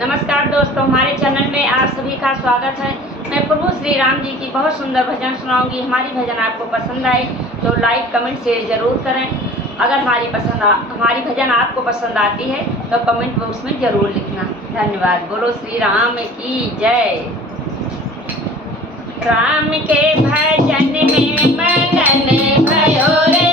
नमस्कार दोस्तों, हमारे चैनल में आप सभी का स्वागत है। मैं प्रभु श्री राम जी की बहुत सुंदर भजन सुनाऊंगी। हमारी भजन आपको पसंद आए तो लाइक कमेंट शेयर जरूर करें। अगर हमारी भजन आपको पसंद आती है तो कमेंट बॉक्स में जरूर लिखना। धन्यवाद। बोलो श्री राम की जय। राम के भजन में मगन भयो रे